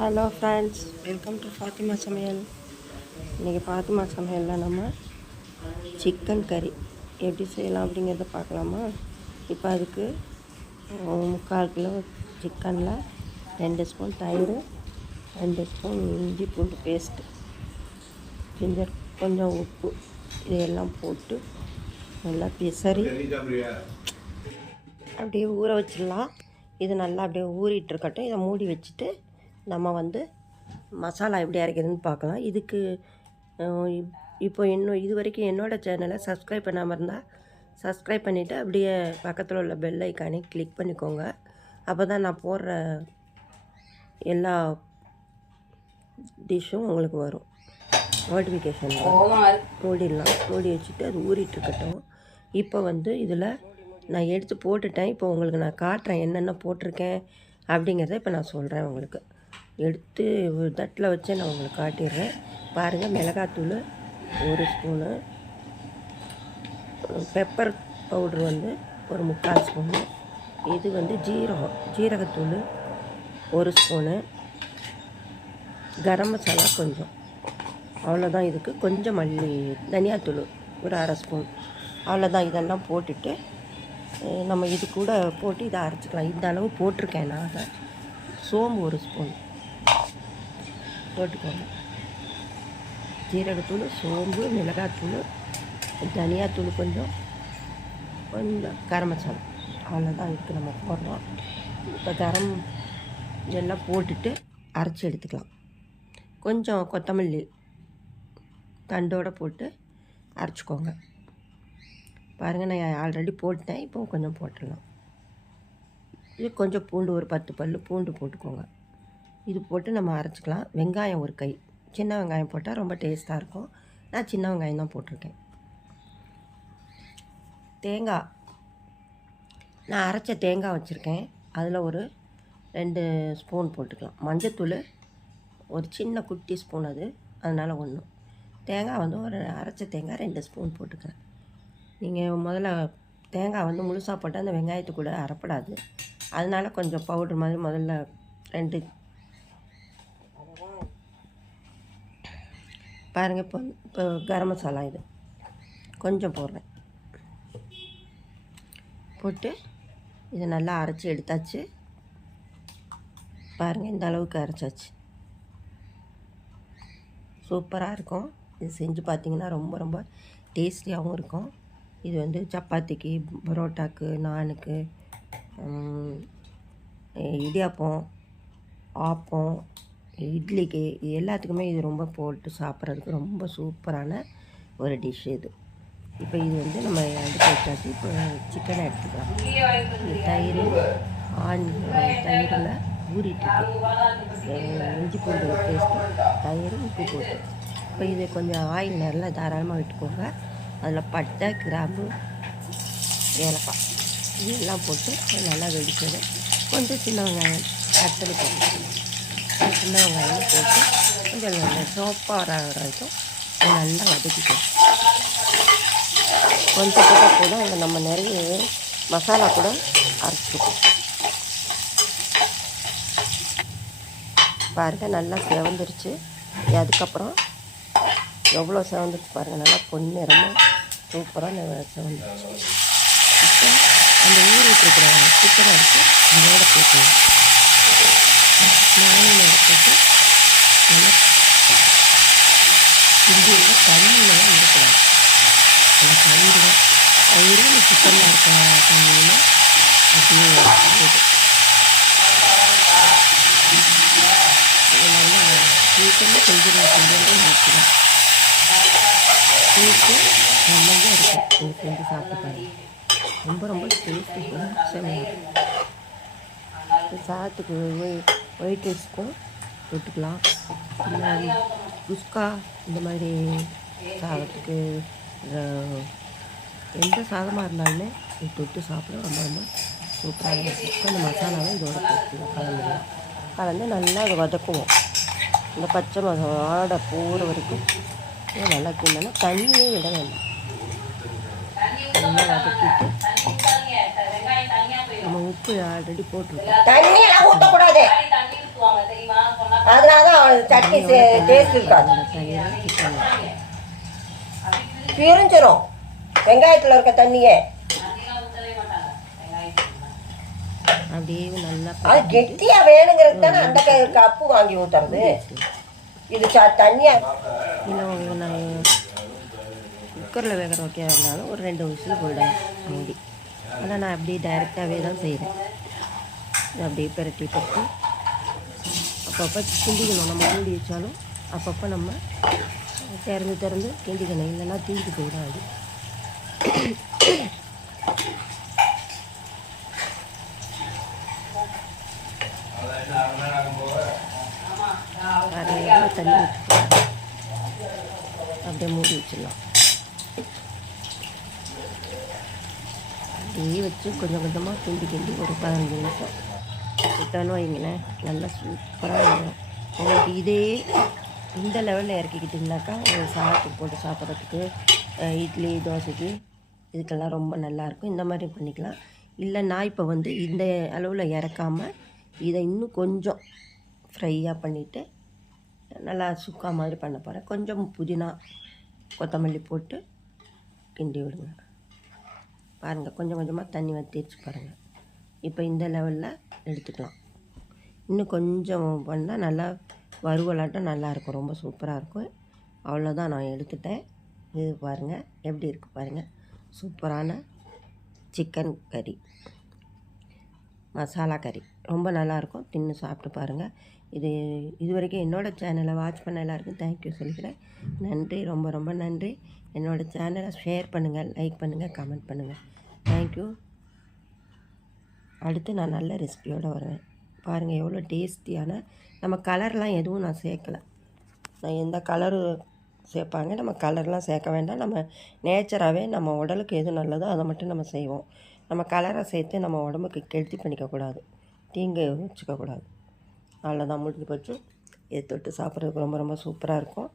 Hello friends, welcome to Fatima சமையல். இன்றைக்கி ஃபாத்திமா சமையலில் நம்ம சிக்கன் கறி எப்படி செய்யலாம் அப்படிங்கிறத பார்க்கலாமா. இப்போ அதுக்கு 3/4 கிலோ சிக்கனில் 2 ஸ்பூன் தயிர், 2 ஸ்பூன் இஞ்சி பூண்டு பேஸ்ட்டு, கொஞ்சம் உப்பு, இதையெல்லாம் போட்டு நல்லா பிசறி அப்படியே ஊற வச்சிடலாம். இது நல்லா அப்படியே ஊறிட்டுருக்கட்டும். இதை மூடி வச்சுட்டு நம்ம மசாலா எப்படி அரைக்கிறதுன்னு பார்க்கலாம். இதுக்கு இப்போ இது வரைக்கும் என்னோடய சேனலை சப்ஸ்கிரைப் பண்ணாமல் இருந்தால் சப்ஸ்கிரைப் பண்ணிவிட்டு அப்படியே பக்கத்தில் உள்ள பெல் ஐக்கானே கிளிக் பண்ணிக்கோங்க. அப்போ தான் நான் போடுற எல்லா டிஷ்ஷும் உங்களுக்கு வரும், நோட்டிஃபிகேஷன். மூடி வச்சுட்டு அது ஊறிட்டுருக்கட்டும். இப்போ இதில் நான் எடுத்து போட்டுட்டேன். இப்போ உங்களுக்கு நான் காட்டுறேன் என்னென்ன போட்டிருக்கேன் அப்படிங்கிறத இப்போ நான் சொல்கிறேன். உங்களுக்கு எடுத்து ஒரு தட்டில் வச்சு நான் உங்களுக்கு காட்டிடுறேன். பாருங்கள், மிளகாத்தூள் 1 ஸ்பூனு, பெப்பர் பவுட்ரு ஒரு 3/4 ஸ்பூனு, இது ஜீரகத்தூள் 1 ஸ்பூனு, கரம் மசாலா கொஞ்சம், அவ்வளோதான். இதுக்கு கொஞ்சம் தனியாத்தூள் ஒரு 1/2 ஸ்பூன், அவ்வளோதான். இதெல்லாம் போட்டுட்டு நம்ம இது கூட போட்டு இதை அரைச்சிக்கலாம். இந்த அளவு போட்டிருக்கேன் நான். சோம்பு 1 ஸ்பூன் போட்டுக்கோங்க. ஜீரகத்தூள், சோம்பு, மிளகாத்தூள், தனியாத்தூள் கொஞ்சம் கரம் மசாலா, அவ்வளோதான். இதுக்கு நம்ம போடுறோம். இப்போ இதெல்லாம் போட்டுட்டு அரைச்சி எடுத்துக்கலாம். கொஞ்சம் கொத்தமல்லி தண்டோடு போட்டு அரைச்சிக்கோங்க. பாருங்கள், நான் ஆல்ரெடி போட்டேன். இப்போ கொஞ்சம் போட்டுடலாம். இது கொஞ்சம் பூண்டு, ஒரு 10 பல் பூண்டு போட்டுக்கோங்க. இது போட்டு நம்ம அரைச்சிக்கலாம். வெங்காயம் 1 கை, சின்ன வெங்காயம் போட்டால் ரொம்ப டேஸ்ட்டாக இருக்கும். நான் சின்ன வெங்காயம் தான் போட்டிருக்கேன். தேங்காய், நான் அரைச்ச தேங்காய் வச்சுருக்கேன். அதில் ஒரு 2 ஸ்பூன் போட்டுக்கலாம். மஞ்சத்தூள் ஒரு சின்ன குட்டி ஸ்பூன், அதனால் 1. தேங்காய் ஒரு அரைச்ச தேங்காய் 2 ஸ்பூன் போட்டுக்கிறேன். நீங்கள் முதல்ல தேங்காய் முழுசாக போட்டால் அந்த வெங்காயத்து கூட அரைப்படாது. அதனால் கொஞ்சம் பவுட்ரு மாதிரி முதல்ல 2. பாருங்கள், இப்போ கரம் மசாலா இது கொஞ்சம் போடுறேன். போட்டு இதை நல்லா அரைச்சி எடுத்தாச்சு. பாருங்கள், இந்த அளவுக்கு அரைச்சாச்சு. சூப்பராக இருக்கும். இது செஞ்சு பார்த்திங்கன்னா ரொம்ப ரொம்ப டேஸ்டியாகவும் இருக்கும். இது சப்பாத்திக்கு, பரோட்டாக்கு, நானுக்கு, இடியாப்பம், ஆப்பம், இட்லிக்கு, இது எல்லாத்துக்குமே இது ரொம்ப போட்டு சாப்பிட்றதுக்கு ரொம்ப சூப்பரான ஒரு டிஷ் இது. இப்போ இது நம்ம அடுப்பு வச்சாச்சு. இப்போ சிக்கனை எடுத்துக்கலாம். தயிரில் ஊறிட்டு இஞ்சி பூண்டு பேஸ்ட்டு, தயிர், உப்பு போட்டு இப்போ இது கொஞ்சம் ஆயில் நல்லா தாராளமாக விட்டுக்கோங்க. அதில் பட்டை, கிராம்பு, ஏலக்காய் இதெல்லாம் போட்டு நல்லா வெடிச்சது. கொஞ்சம் சின்ன வெங்காயம் கத்தரி போட்டு, சின்ன வெங்காயம் போட்டு கொஞ்சம் நல்லா சோப்பாக வர வரைக்கும் நல்லா வதக்கிக்கணும். கொஞ்சம் கூட அங்கே நம்ம நிறைய மசாலா கூட அரைச்சிக்கணும். பாருங்கள், நல்லா செவந்துருச்சு. அதுக்கப்புறம் எவ்வளோ செவந்துருச்சு பாருங்கள், நல்லா பொன்னிறமாக சூப்பராக செவந்துருச்சு. இப்போ அந்த ஊறிட்டுருக்கிற சிக்கனை எடுத்து அதோட போட்டு நானும் போட்டு நல்லா இந்தியில் தண்ணியில் தான் எடுக்கலாம். அந்த தயிர் அந்த சிக்கனில் இருக்க தண்ணியில் அப்படியே இது நல்லா சீக்கிரமாக கொஞ்சம் ஊற்றிடும். டேஸ்ட்டு நல்லாவே இருக்கும். இது செஞ்சு சாப்பிட்டு பாருங்கள். ரொம்ப ரொம்ப டேஸ்ட்டு செம்மையாக இருக்கும். சாதத்துக்கு ஒயிட் ரைஸ்க்கும் தொட்டுக்கலாம். இல்லை குஸ்கா, இந்த மாதிரி சாதத்துக்கு எந்த சாதமாக இருந்தாலுமே இது தொட்டு சாப்பிட ரொம்ப ரொம்ப சூப்பராக இருக்கும். அந்த மசாலாவை இதோட போட்டு கலந்து நல்லா அதை வதக்குவோம். இந்த பச்சை வாடை போகிற வரைக்கும் நல்லா கிண்டனா, தண்ணியே விட வேண்டாம். நல்லா வதக்கிட்டு நம்ம உப்பு ஆல்ரெடி போட்டுருக்கோம். அதனால தான் சட்னி டேஸ்ட் இருக்காது. தயிர் சிக்கன் பிரிஞ்சிடும் வெங்காயத்தில் இருக்க தண்ணியே. அப்படியே நல்லா அது கெட்டியாக வேணுங்கிறது தானே அந்த கப்பு வாங்கி ஊற்றுறது. இது தண்ணியாக இல்லை நான் குக்கரில் வேகிற வைக்க இருந்தாலும் ஒரு 2 விசில் போயிடும் மூடி. ஆனால் நான் அப்படியே டைரெக்டாகவே தான் செய்கிறேன். இது அப்படியே பெரட்டி அப்பப்போ கிண்டிக்கணும். நம்ம மூடி வச்சாலும் அப்பப்போ நம்ம திறந்து கிண்டிக்கணும், இல்லைன்னா தீஞ்சு போயிடாது. நிறைய தண்ணி ஊற்றி அப்படியே மூடி வச்சிடலாம். அப்படியே வச்சு கொஞ்சம் கொஞ்சமாக கிண்டி ஒரு 15 நிமிஷம் விட்டான்னு வைங்களேன், நல்லா சூப்பராக இருக்கும். உங்களுக்கு இதே இந்த லெவலில் இறக்கிக்கிட்டிங்கனாக்கா ஒரு சாதத்துக்கு போட்டு சாப்பிட்றதுக்கு, இட்லி தோசைக்கு இதுக்கெல்லாம் ரொம்ப நல்லாயிருக்கும். இந்த மாதிரி பண்ணிக்கலாம். இல்லை நான் இப்போ இந்த அளவில் இறக்காமல் இதை இன்னும் கொஞ்சம் ஃப்ரையாக பண்ணிவிட்டு நல்லா சுக்கா மாதிரி பண்ண போகிறேன். கொஞ்சம் புதினா கொத்தமல்லி போட்டு கிண்டி விடுங்க. பாருங்கள், கொஞ்சம் கொஞ்சமாக தண்ணி வற்றிச்சு பாருங்கள். இப்போ இந்த லெவலில் எடுத்துக்கலாம். இன்னும் கொஞ்சம் பண்ணால் நல்லா வறுவலாட்டம் நல்லாயிருக்கும், ரொம்ப சூப்பராக இருக்கும். அவ்வளோதான், நான் எடுத்துட்டேன். இது பாருங்கள் எப்படி இருக்குது பாருங்கள். சூப்பரான சிக்கன் கறி, மசாலா கறி ரொம்ப நல்லாயிருக்கும். தின்னு சாப்பிட்டு பாருங்கள். இது வரைக்கும் என்னோடய சேனலை வாட்ச் பண்ண எல்லாருக்கும் தேங்க்யூ சொல்லிக்கிறேன். நன்றி, ரொம்ப ரொம்ப நன்றி. என்னோடய சேனலை ஷேர் பண்ணுங்கள், லைக் பண்ணுங்கள், கமெண்ட் பண்ணுங்கள். தேங்க்யூ. அடுத்து நான் நல்ல ரெசிபியோடு வருவேன். பாருங்கள் எவ்வளோ டேஸ்டியான, நம்ம கலர்லாம் எதுவும் நான் சேர்க்கலை. நான் எந்த கலரு சேர்ப்பாங்க, நம்ம கலர்லாம் சேர்க்க வேண்டாம். நம்ம நேச்சராகவே நம்ம உடலுக்கு எது நல்லதோ அதை மட்டும் நம்ம செய்வோம். நம்ம கலரை சேர்த்து நம்ம உடம்புக்கு கெடுதி பண்ணிக்கக்கூடாது, தீங்கு வச்சுக்கக்கூடாது. அவ்வளோதான், முடிஞ்சு போச்சு. இதை தொட்டு சாப்பிட்றதுக்கு ரொம்ப ரொம்ப சூப்பராக இருக்கும்.